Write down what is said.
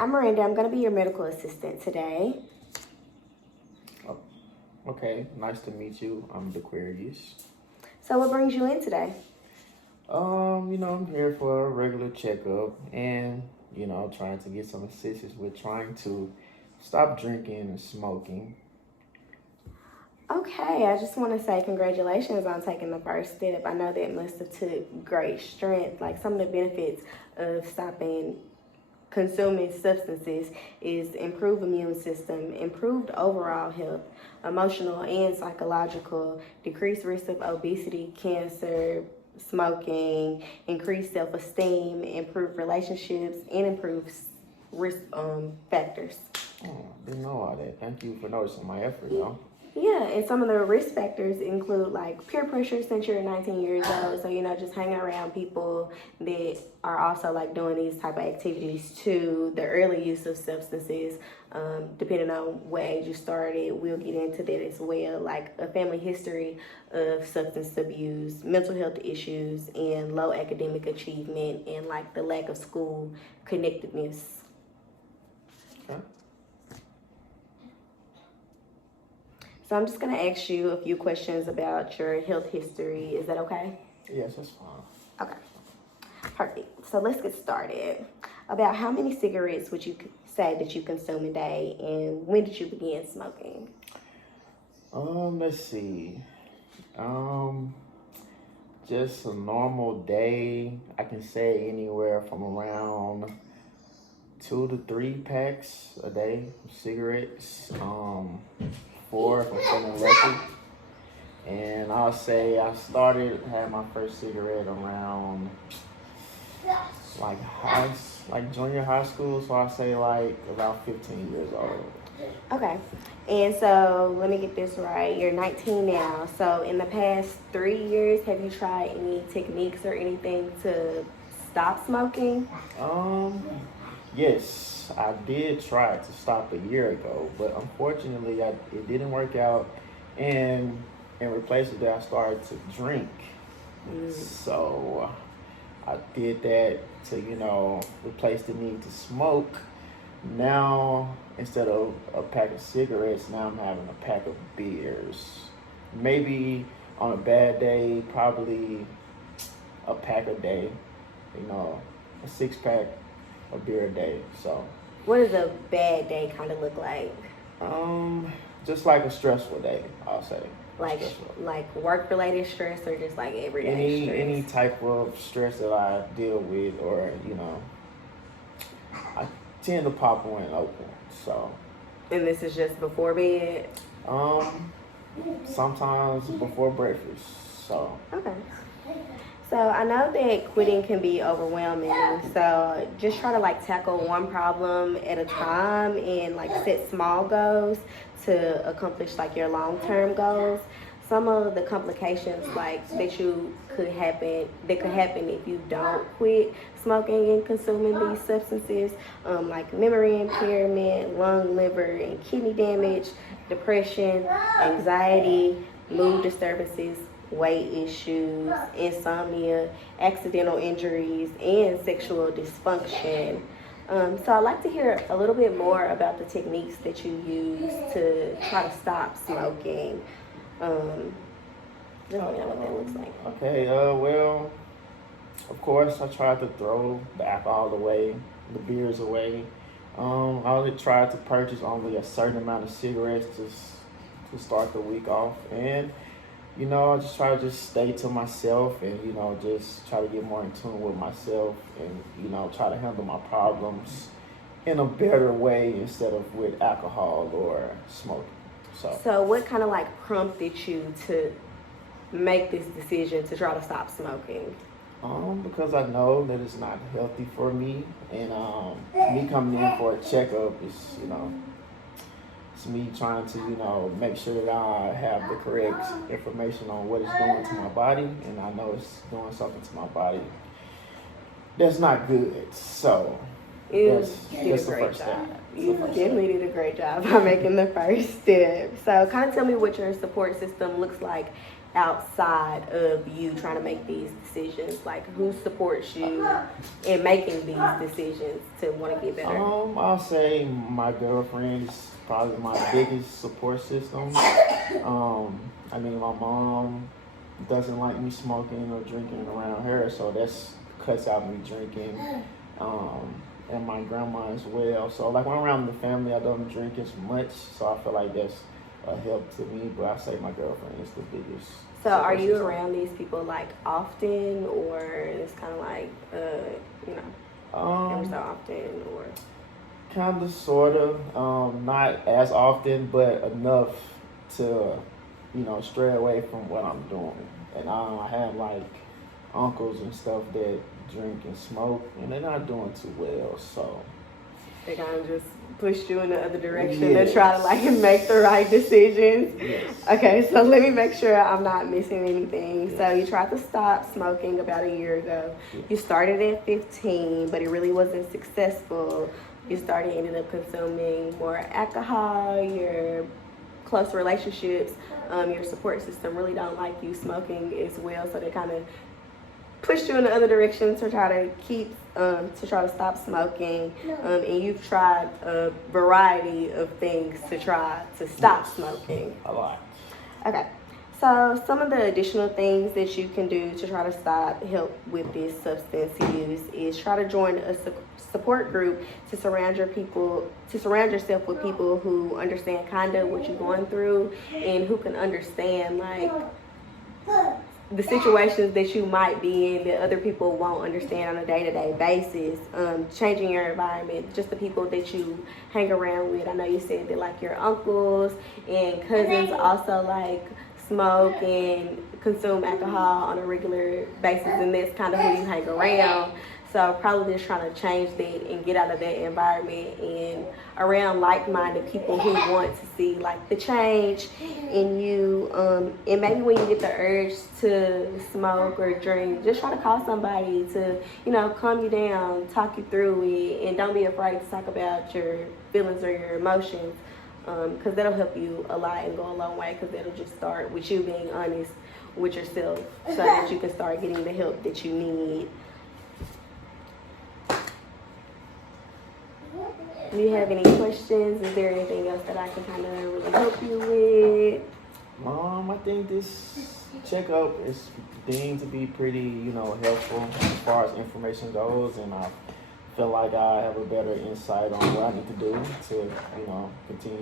I'm Miranda. I'm going to be your medical assistant today. Oh, okay, nice to meet you. I'm Aquarius. So what brings you in today? I'm here for a regular checkup and, trying to get some assistance with trying to stop drinking and smoking. Okay, I just want to say congratulations on taking the first step. I know that must have took great strength. Like some of the benefits of stopping consuming substances is improved immune system, improved overall health, emotional and psychological, decreased risk of obesity, cancer, smoking, increased self-esteem, improved relationships, and improved risk factors. Oh, didn't know all that. Thank you for noticing my effort, though. Yeah, and some of the risk factors include like peer pressure since you're 19 years old. So, just hanging around people that are also like doing these type of activities too. The early use of substances, depending on what age you started, we'll get into that as well. Like a family history of substance abuse, mental health issues, and low academic achievement, and like the lack of school connectedness. Okay. So I'm just going to ask you a few questions about your health history. Is that okay? Yes, that's fine. Okay. Perfect. So let's get started. About how many cigarettes would you say that you consume a day, and when did you begin smoking? Let's see. Just a normal day, I can say anywhere from around 2 to 3 packs a day of cigarettes. 4 if I'm feeling lucky. And I'll say I had my first cigarette around like junior high school, so I'll say like about 15 years old. Okay. And so let me get this right. You're 19 now. So in the past 3 years, have you tried any techniques or anything to stop smoking? Yes, I did try to stop a year ago, but unfortunately it didn't work out, and in replace of that I started to drink. So I did that to replace the need to smoke. Now instead of a pack of cigarettes, now I'm having a pack of beers. Maybe on a bad day, probably a pack a day, a 6-pack a beer a day. So what does a bad day kind of look like? Just like a stressful day, I'll say. Like work related stress, or just like everyday stress? Any type of stress that I deal with, or I tend to pop one open. So. And this is just before bed? Sometimes before breakfast. So. Okay. So I know that quitting can be overwhelming. So just try to like tackle one problem at a time and like set small goals to accomplish like your long-term goals. Some of the complications like that could happen if you don't quit smoking and consuming these substances, like memory impairment, lung, liver, and kidney damage, depression, anxiety, mood disturbances, weight issues, insomnia, accidental injuries, and sexual dysfunction. So I'd like to hear a little bit more about the techniques that you use to try to stop smoking. Let me know what that looks like. Okay, well, of course, I tried to throw the alcohol away, the beers away. I only tried to purchase only a certain amount of cigarettes to start the week off. And I just try to stay to myself and, just try to get more in tune with myself and, try to handle my problems in a better way instead of with alcohol or smoking. So what kind of like prompted you to make this decision to try to stop smoking? Because I know that it's not healthy for me, and me coming in for a checkup is, it's me trying to, make sure that I have the correct information on what it's doing to my body, and I know it's doing something to my body that's not good. So You did a great job. You definitely did a great job by making the first step. So kind of tell me what your support system looks like outside of you trying to make these decisions? Like, who supports you in making these decisions to want to get better? I'll say my girlfriend is probably my biggest support system. I mean, my mom doesn't like me smoking or drinking around her, so that's cuts out me drinking. And my grandma as well. So like when I'm around the family, I don't drink as much, so I feel like that's a help to me. But I say my girlfriend is the biggest. So are you around these people like often, or it's kind of like every so often, or kind of, sort of, not as often, but enough to stray away from what I'm doing. And I have like uncles and stuff that drink and smoke, and they're not doing too well, so they kind of just push you in the other direction yes. to try to like make the right decisions. Yes. Okay, so let me make sure I'm not missing anything. Yes. So you tried to stop smoking about a year ago. Yes. You started at 15, but it really wasn't successful. You ended up consuming more alcohol, your close relationships, your support system really don't like you smoking as well, so they kind of pushed you in the other direction to try to stop smoking. And you've tried a variety of things to try to stop smoking. A lot. Okay. So some of the additional things that you can do to try to help with this substance use is try to join a support group to surround yourself with people who understand kind of what you're going through and who can understand like the situations that you might be in that other people won't understand on a day-to-day basis. Changing your environment, just the people that you hang around with. I know you said that like your uncles and cousins also like smoke and consume alcohol on a regular basis, and that's kind of who you hang around. So probably just trying to change that and get out of that environment and around like-minded people who want to see like the change in you. And maybe when you get the urge to smoke or drink, just try to call somebody to, calm you down, talk you through it, and don't be afraid to talk about your feelings or your emotions, because that'll help you a lot and go a long way, because that'll just start with you being honest with yourself so that you can start getting the help that you need. Do you have any questions? Is there anything else that I can kind of really help you with? I think this checkup is deemed to be pretty, helpful as far as information goes, and I feel like I have a better insight on what I need to do to, continue